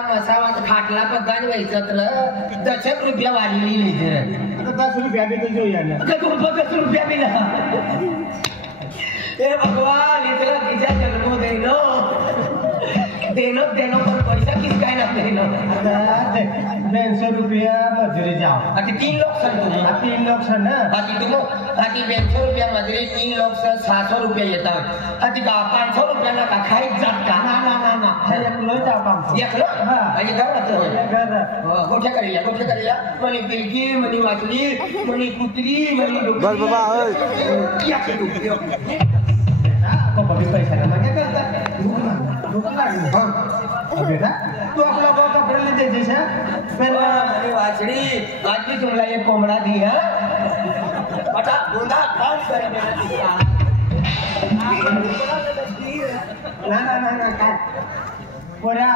मसावात खाटला पगार व्हायचं तर 10 रुपया वाढलेली नाही तर 10 रुपया भी तो जो यार का तू 10 रुपया भी ना हे भगवान इतना किजा जन्म देनो पर पैसा किस काय ना देनो 150 रुपया मजूरी जाओ आता 3 लोग सन तुम 3 लोग सन ना आधी तुम आधी 150 रुपया मजूरी 3 लोग सन 700 रुपया येतात आधी का 500 रुपया ना का खाई जात का ना एकलो जाओ काम एकलो हां आणि घरात घर गोठ्या करूया मनी बिलकी मनी वाचली मनी कुत्री मनी बस बाबा ओए या के तू को कभी पैसा का क्या करता भूख लगी हां बेटा तू आपला बाप कपड़े ले दे जैसा पहला मनी वाचली आज भी तुमला एक कोंबडा दी हां बटा गोंदा काट कर मेरा ना काय पोरा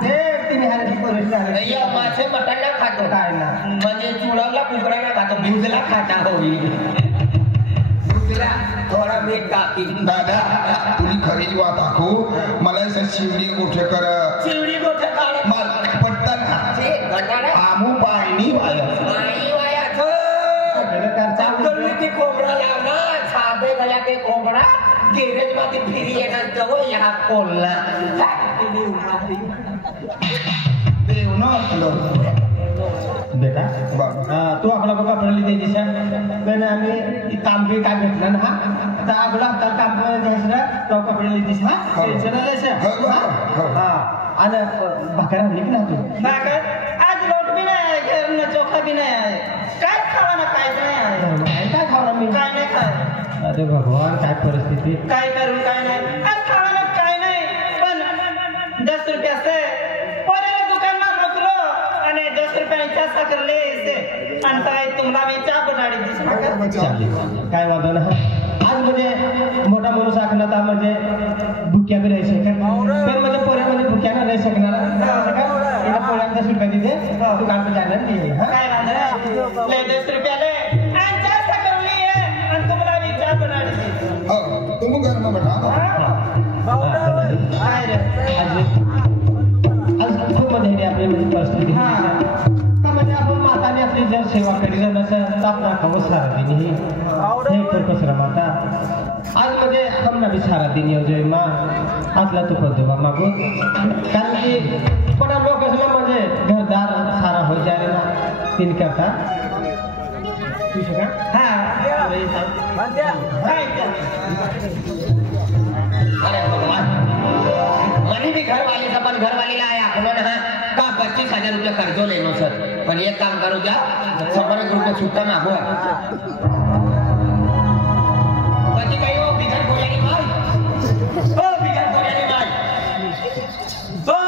ते तुम्ही हालची पोरं नाही मासे मटण ना खातो काय ना म्हणजे चुडावला कुकडा ना खातो भुजला खाता होई भुजला थोडा मीठ टाकी दादा तुझी खरी वाट दाखव मला शिवडी गोठे कर शिवडी गोठे काढ पटकन ते गटारा आमू पाणी वाया चाकरली ती कोंबडा लावणार साधे गया के कोंबडा गॅरेज मध्ये फिरी येणार जवळ या कोल्ला देव ना बेटा तू आपला बाबा कपडे ले जैसा मैंने हमें काम भी काय भेटला ना तर आपला आता काम द्यायचं तो कपडे ले जैसा टेन्शन आलं हां आणि भाकरा निघ ना तू भाकर आज रोट भी नाही आहे घरनं चोखा भी नाही आहे काय खावा ना काय नाही आहे काय खावं मी काय नाही खाय अरे भगवान काय परिस्थिती काय करू काय नाही आज खावा ना काय नाही पण 10 रुपयाचे पोराला दुकानात रोकलो आणि 10 रुपयांच्या साखर लेसे आणि काय तुम्हाला मी चहा बनाडी दिसला काय वाटलं ना आज म्हणजे मोठा माणूस आखला तर म्हणजे भुक्या बी राहू शकत पण म्हणजे पोऱ्यामध्ये भुक्या नाही राहू शकणार या पोऱ्याला 10 रुपये दिले दुकान पे जाणार नाही काय वांदरा ले 10 रुपया ले आणि चहा साखर ले आणि तुम्हाला मी चहा बनाडी दिसला हो तुम घर में बैठा काय रे आज खूप मध्ये आपली म्हणजे परिस्थिती का म्हणजे आपण माताने आपली जर सेवा करी नसेल तर आपला कवच सारा दिन ही हे पर्पस रमाता आज म्हणजे हमना भी सारा दिन येऊ जाई माँ आपला तो कर देवा मागो कारण की बड़ा लोग असला म्हणजे घरदार सारा हो जाए ना तीन करता तू सका हां अरे भगवान मनी भी घर वाले अपन घर वाले लाया उन्होंने का 25,000 रुपया कर्जो लेनो सर पण एक काम करो क्या 100 रुपये छुट्टा मागो पति कहीं वो बिगड़ बोलेगी भाई ओ बिगड़ बोलेगी भाई ओ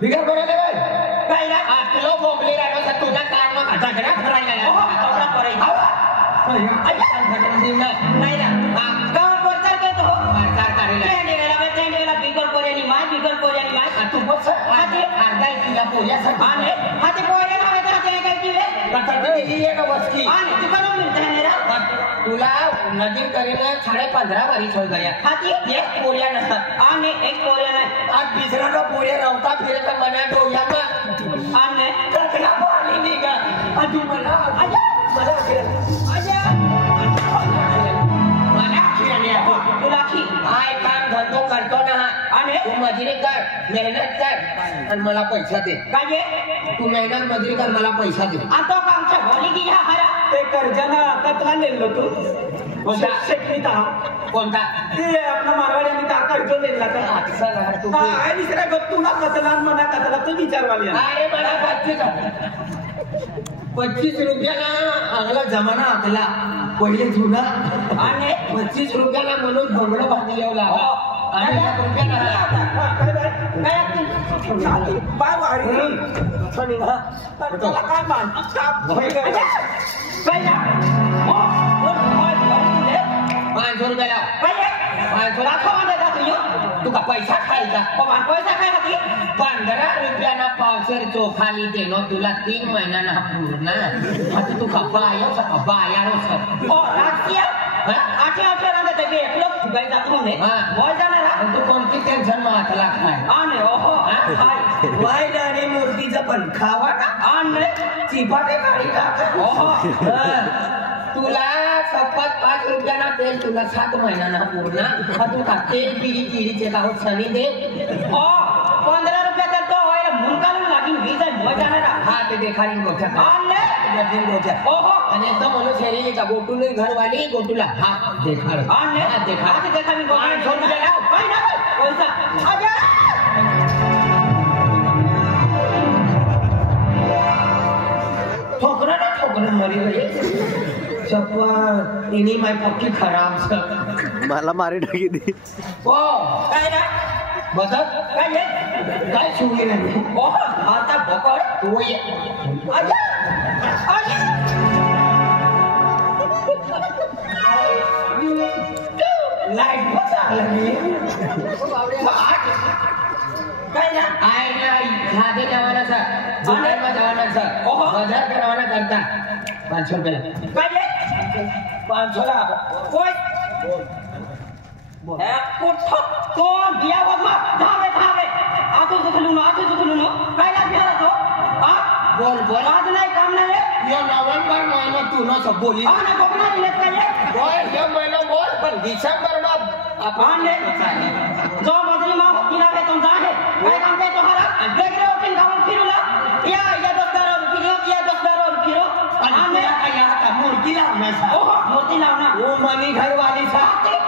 बिगड़ बोलेगी भाई पहिला आटलो बोंबले रानो सर तुझा कान में झगड़ा करायला झगड़ा करायला अय्या नाही ना गाव प्रचार करतो प्रचार करायला तेंडेला बिगड़ बोलेली माय तू बस आते अर्धा तुला पोऱ्यासाठी आणि आते पोऱ्या नावे तर ते काय केले कटकटी ही एक वस्ती आणि तू करून मिळते ना तुला नदी करेला 15.5 वर्ष हो गया हाती एक पोऱ्या नसतात आणि एक पोऱ्या नाही आज बिसराला पोऱ्या रावता फिरत मना डोळ्यात आणि कचरा पाणी निघा आणि मला तुला की आय काम धंदो करतो ना आणि तू मजुरी कर मेहनत कर आणि मला पैसा दे काय तू मेहनत मजुरी कर मला पैसा दे आता आमच्या बोली की ह्या हरा ते कर्जना कतला नेलो तू कोणता शेकनीता कोणता ते आपला मारवाड्याने का कर्ज नेला का तू आणि दुसऱ्या गत्तूला कतला मना कतला तू विचारवाली अरे मला 25 रुपयाला अगला जमाना आखला पहिले जुना आणि 25 रुपयाला म्हणून भोंगडं बांधले येऊ लागला आणि 1 रुपयाला बाय वारी काय मान काय 500 रुपयाला 500 तू का पैसा खायचा पैसा खायला की 15 रुपयाला पावशेर चोखा देनो तुला 3 महिन्याना पूर्ण आता तू का बाया आठवड्याला ते एकलो फुगायचा तुम्ही तू कोणती टेन्शन मातला काय हाय वाय आणि मूर्तीचं पण खावा ना आणि चिपाटे गाडी तुला सपत 5 रुपयाना तेल तुला 7 महिन्याना पूर्ण तू का तेल पिढी किडीचे गाव सनी दे 15 रुपयाचा तो व्हायला मुंकाला लागून वीज मजाणार हा ते देखाडी मोठ्या आणि गजन मोठ्या आणि एकदम म्हणून शरीर का गोटूने घरवाली गोटूला हा देखाड आणि देखाड देखा मी पाच सौ रुपये लाव. काय ना पैसा आजा ठोकरा मरी गई चप्पल इनी माय पक्की खराब सब मला मारी टाकी दी ओ काय ना बदल काय सुई नाही आता बकड तू ये आजा आजा लाईट बचावली काय ना आय नाही खादे जवाना सर दुकान जवाना सर बाजार करवाना करता 500 रुपये काय 500 ला कोय कुठं तो बिया बघ धावे आतो दुखलून काय लागला तो हा बोल आज नाही काम नाही यो नोव्हेंबर महिना तू न सब बोली हा ना कोकणा दिले पाहिजे बोल यो महिना बोल पण डिसेंबर मा आपण जो मजरी मा किना पे तुम जाहे काय काम पे तोहरा देख रहे हो कि गांव फिरूला या दसदारो फिरो आणि या का मूर्ती लावना ओहो मोती लावना वो मनी घर वाली सा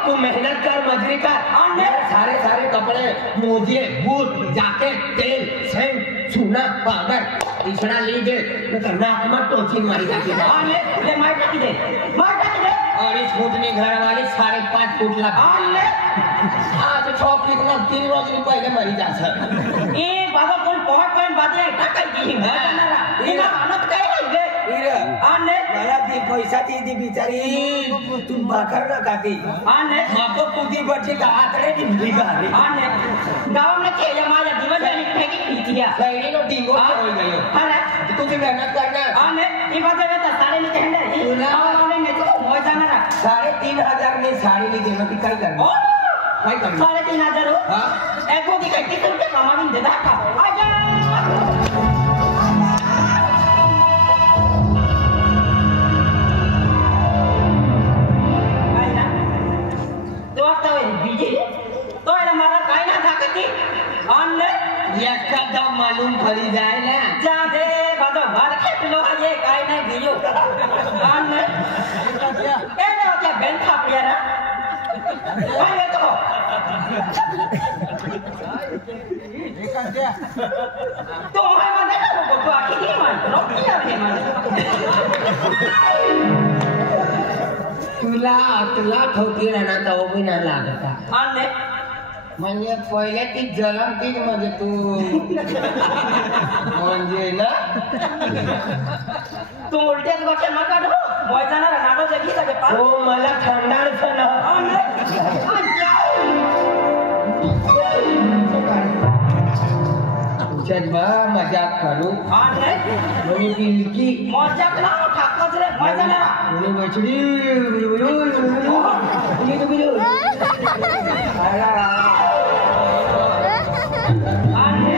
तू मेहनत कर मजरी कर आणि सारे कपड़े मोजे बूट जैकेट तेल सेंट चूना पाउडर इछड़ा लीजिए तो नाक में टोची मारी जाती है आणि ले मार टाकी दे और इस फुटनी घर वाली 5.5 फुट ला आणि आज 6 फीट ना 3 रोज पहले मरी जा सर ए बाबा कोण पॉइंट बादे टाकाय की इना आणत काय रे आणि मला ती पैसा दी बिचारी तू भाकर ना काटी आणि माको पुदी बच्चे का आतरे की भिगारी आणि गाव में के माझ्या दिवस आणि फेकी पीती है सैनी नो डिंगो हो गयो अरे तू भी मेहनत करना आणि ई बात आहे तर साडे नि कहंडे गावाने ने तो मोय जाणार 3,500 में साड़ी नहीं देना की काय करना काय करना 3,500 हां एको दी काय 30 रुपये कमावीन देता का आजा तो आहे मला काय ना दाखवती आणि एखादा मालूम पड़ी जाए ना जा दे बाबा मार खेटलो ये काय नाही बियो आणि ए ना त्या बेन थापड्या ना काय येतो तो आहे मध्ये ना बघतो किती मान रोटी आहे तुला ठोकी राहणार तर उभी नाही लागत आणि म्हणजे पहिले ती जलम तीच म्हणजे तू म्हणजे ना तू उलट्याच गोष्ट नका ढो मोय जाणार नाटो जगी सगळे पाल हो मला थंडाळचं ना तुझ्यात बा मजाक करू आणि म्हणे बिलकी मजाक ना ठाकच रे मोय जाणार म्हणे बछडी आणि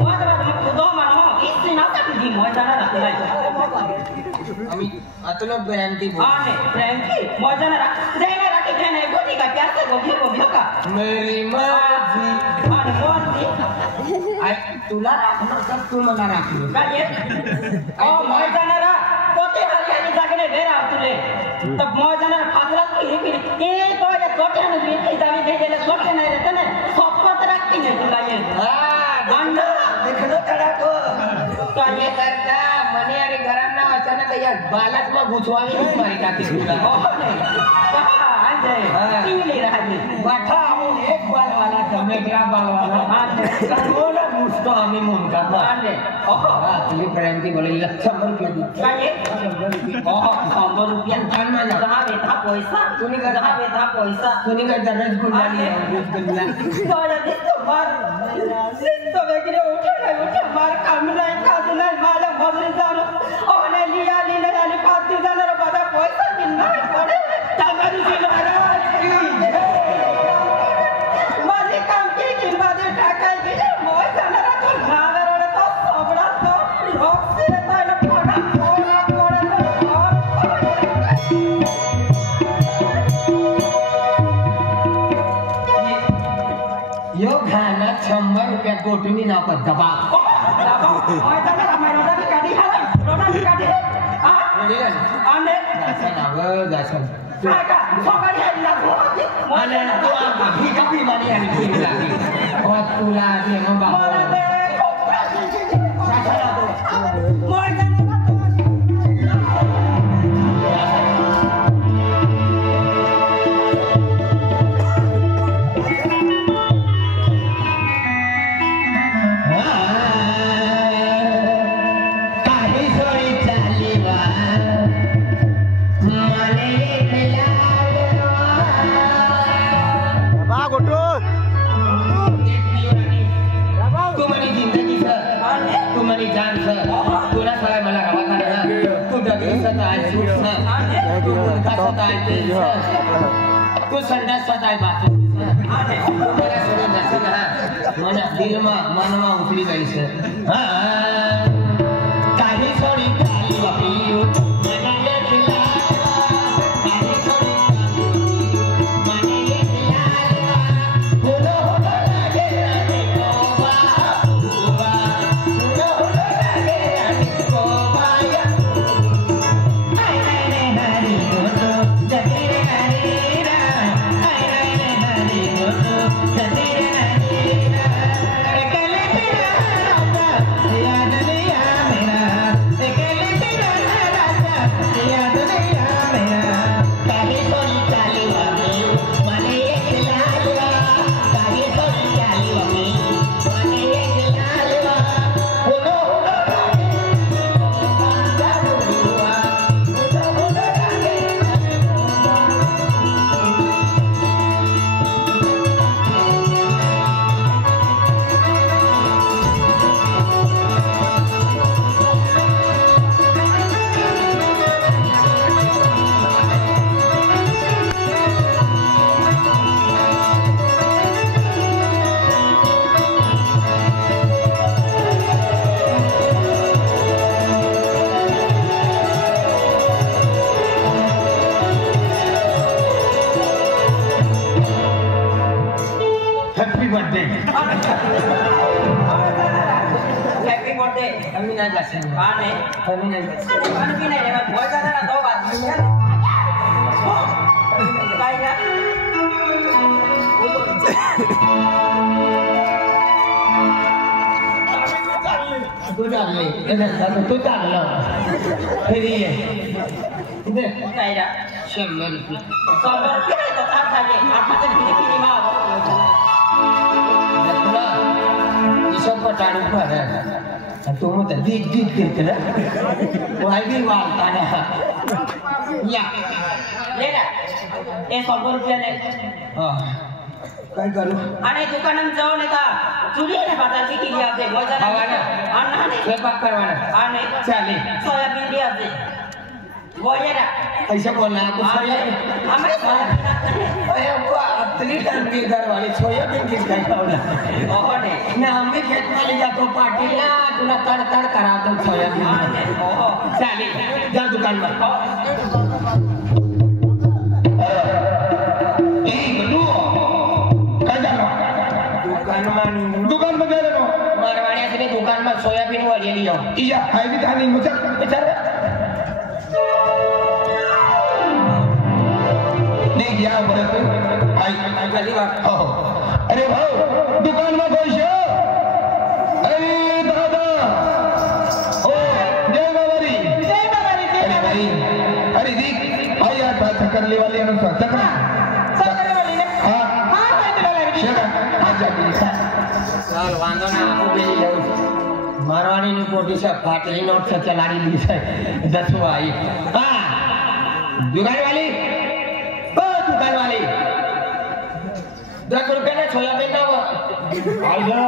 मोय मग तो मामा इतकी नाटक की मोय जाणार आम्ही आता बँकी आणि फ्रँकी मोय जाणार जाणार की काय नाही गोदी का त्याचे गोदी का मेरी मर्जी आणि मोदी तुला राखणार तर तू मला राखली काय मोय जाणार कोते हरियाणी जागणे वेरा तुले तर मोय जाणार फादरात की हे तो या कोट्याने मी दावी देले सोटे नाही रे तने सोपत राखती नाही तुला ये गंड देखलो तडाको काय करता मने अरे घरांना अचानक या बालात मग घुसवावी मारी टाकी तुला बाठा एक बाल वाला मेघरा बाल वाला बोला मुझको हमें मुनका तुझी प्रेम की बोले 100 रुपये दी काय 100 रुपया काढणार ना दहा बेटा पैसा कुणी का दहा बेटा पैसा कुणी का दररोज गुंडाली रोज गुंडला तो दिसतो मार दिसतो वगैरे उठे मार काम नाही खात नाही मला मजुरी जाणं ओने लिया लिहिलं आणि 5 दिवसाला माझा पैसा नाही पडे तांदूळ महाराज माझे काम केली माझे टाकाय गेले ना 100 रुपया गोटमी नाव पर दबा तू संडास स्वतः बाथरूम मला सोडून जाशील ना मना दिलमा मनवा उतरी जाईस काही सोडी चाली वापी तू चाललं फिरी काय रा 100 रुपये 100 रुपये तो था खाली आपण फिरी माव इसब पटाडू पर तू मत दिख देते ना वाई भी वालता ना या ले ना ए 100 रुपये ले काय करू आणि दुकानात जाऊन येता चुली ना बाजारची केली आपले बाजार आणा नाही स्वयंपाक करवाना आणि चालेल सोयाबीन दे आपले वयरा ऐसा बोलना कुछ सोयाबीन हमारे सोयाबीन अरे वो अपनी टंकी घर वाली सोयाबीन किस का खाना ओहो ने ना हमें खेत में ले जातो पाटीला तुला तड़ करातो सोयाबीन ओहो चालेल जा दुकान में दुकान में गए नो मारवाड़ी से दुकान में सोयाबीन वाली लियो इया हाई भी थानी मुझे बेचार नहीं गया बोले तो आई गली बात अरे भाऊ दुकान में कोई शो अरे दादा ओ जय बाबारी अरे भाई अरे देख आई आता चक्करली वाली अनुसार चक्कर वाली ने हां मैं तेरा लगी शेरा ચાલ વાંધો ના આપું બેલી લઉં મારવાની ની કોટી છે ફાટલી નોટ છે ચલાડી લી છે 10 आई हां दुकान वाली ओ दुकान वाली 10 रुपये ना सोयाबीन ना आजा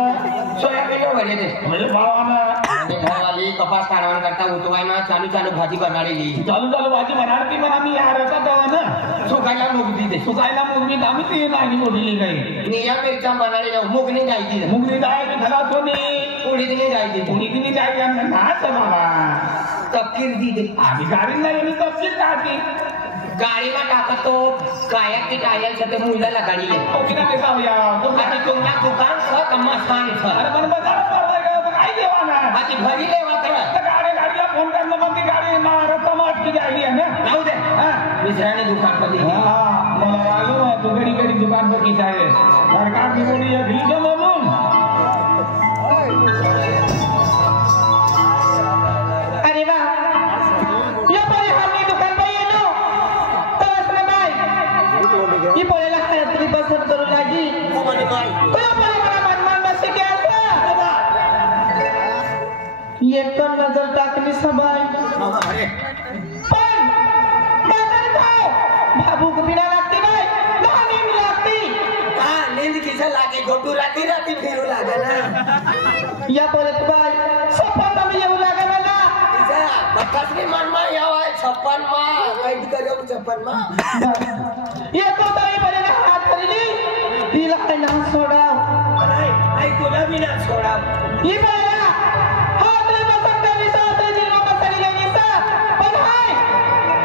सोयाबीन नो वडे दे म्हणजे भावाना घर वाली कपास काढवण करता उठवायना चालू भाजी बनाडली चालू भाजी बनाडती पण आम्ही यार होता तेव्हा ना सुकायला मुगदी दे सुकायला मुगनी आम्ही ती नाही मोडली काही निया पेक्षा बनाडी ना मुगनी जायची मुगनी जायची घरात होती उडीदनी जायची उडीदनी जायची आणि नाच बाबा तपकीर दी दे आम्ही गाडी नाही तपकीर काढली गाडीला टाकतो काया की टायरचं ते मुलाला गाडी तो किती पैसा होया तो आणि तुमच्या दुकान स कमासान अरे पण बाजार पडलाय का काय देवा ना आधी घरी लेवा तर गाडीला फोन करणं मग ती गाडी रस्ता माटकी गेली आहे ना जाऊ दे मिश्राने दुकान पर मला मालूम तू घडी घडी दुकान पर की आहे सरकार की बोली है भीज मामून अरे वा या परे हमने दुकान पर येलो तर असले बाई ही पोळ्याला खात्री बसत करू लागी कोणी परे मला मनमान बसे के आता एक तर नजर टाकली सबाई पण बाजार खाओ बाबू को बिना लागती नाही नींद लागती नींद किसा लागे गोटू राती राती फिरू लागे ना या बोलत बाई सपन में येऊ लागे मला बक्कासनी मनमा यावाय 56 मा कैद करू 56 मा ये तो तरी बरे हात धरली तिला काय ना सोडाव आई तुला मी ना सोडाव ही बाया हात रे बसत करी साथ दिल बसली गेली सा पण हाय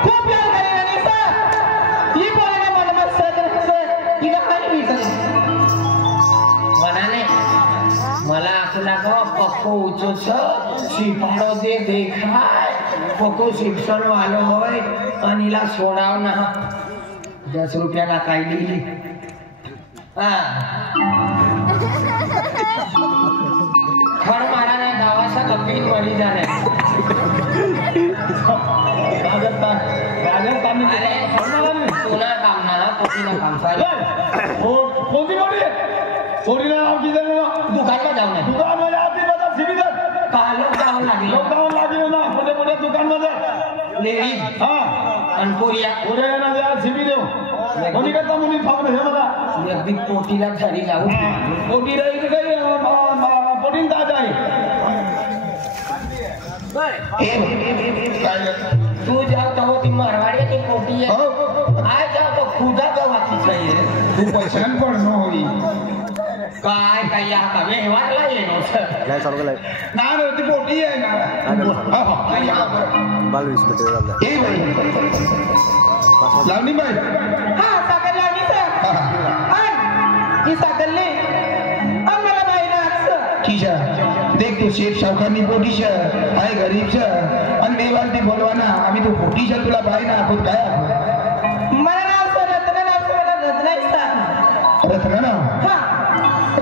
खूप प्यार करे आणि सा ही बोलणे मन मत सदर से तिला काय विचार मनाने मला आपला को पक्को उचोच शिपाडो दे देखाय पक्को शिक्षण वालो होय अनिला सोडाव ना 10 रुपयाला काय दिली खड मारा नाही गावाचा कपीत वरी झाले अरे तुला काम ना पोतीला काम चालेल कोणती बोली कोणीला नाव की दुकानला जाऊ नये दुकान मध्ये आधी बघा सिविधर का लॉकडाऊन लागली लॉकडाऊन लागली ना पुढे पुढे दुकान मध्ये लेडीज हा आणि पोरिया पुढे ना द्या सिवी देऊ कोणी करता मुली फावलं हे बघा अगदी पोटीला झाडी लावू पोटी राहील काही पोटीन ताज आहे तू जाओ तो ती मारवाडी ती पोटी आहे आय जाओ तो खुदा गवाची चाहिए तू पहचान पण न होई काय काय या का व्यवहारला येनो नाही चालू केलंय ना रे ती पोटी आहे ना बाल 20 मिनिट झालं ए भाई लावणी बाई हा साखर लावली सर ही साखरले आम्हाला बाई नाच कीजा देख तो शेठ शावखानी पोटी छे आय गरीब छे आणि मेवालती बोलवाना आम्ही तो पोटी छे तुला बाई ना खुद काय मला नाव सर रत्नाइस्ता रत्ना ना हा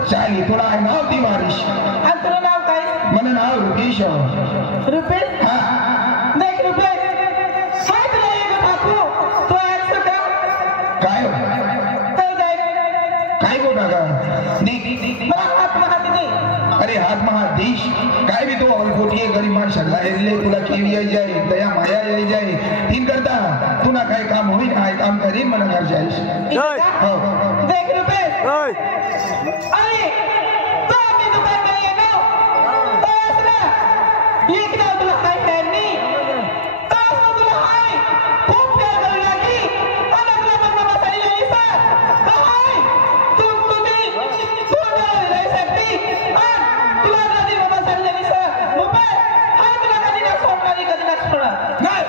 चाली तुला आहे नाव ती वारिश आणि तुला नाव काय मन नाव रुपेश रुपेश हा देख रुपेश हाय तुला एक बापू तो ऐसा का काय काय जाय काय गोटा का देख मला हात महात दे अरे हाथ महाधीश काय भी तो और गोटिए गरीब माणसाला એટલે तुला केवी आई जाय दया माया आई जाय तीन करता तुला काय काम होई ना काम करी मन घर जाईस हो देख रुपेश अरे तो अपनी दुकान में ये नो तो ऐसा ये कितना तुला हाय है नहीं तो तुला हाय खूप प्यार करू लागी आणि तुला मन बसाई गेली सर तो हाय तुम्ही रह सकती तुला कधी बाबा चाललेली सर रुपेश हाय तुला कधी ना सोडणारी कधी ना सोडणार नाही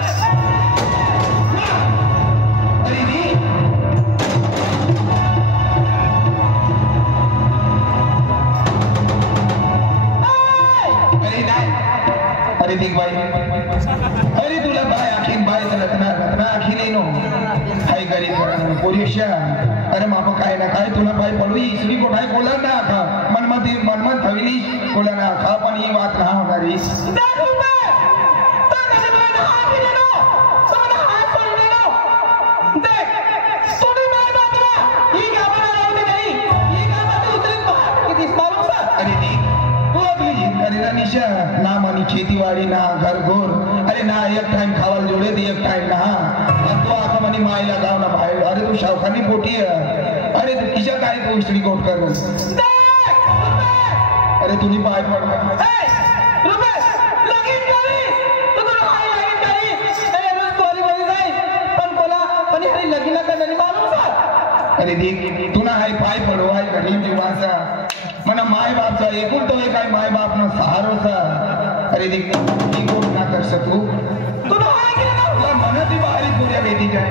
अरे नी अरे नाही अरे देख बाई अरे तुला बाय आखीन बाय रत्ना रत्ना आखीन येनो हाय गरीब पोलिशा अरे मामा काय ना काय तुला बाय पडू इसरी कोठाय बोला ना खा मनमत हवेली बोला ना खा पण ही बात ना होणारी निशा ना मानी खेतीवाड़ी ना घर घोर अरे ना एक टाइम खावल जोड़े दी एक टाइम ना तो आता मनी माई लगाव ना भाई अरे तू शावखानी पोटी है अरे तू किशा काय तू स्त्री कोट कर अरे तुझी पाय पड अरे देख तुला हाय पाय पडो हाय गरीब जीवाचा मना माय बापचा एकूण तो एक आहे माय बाप ना सहारोचा अरे देख ती गोट ना कर सकू तुला हाय की ना मला ती बाहेर पुऱ्या बेटी जाय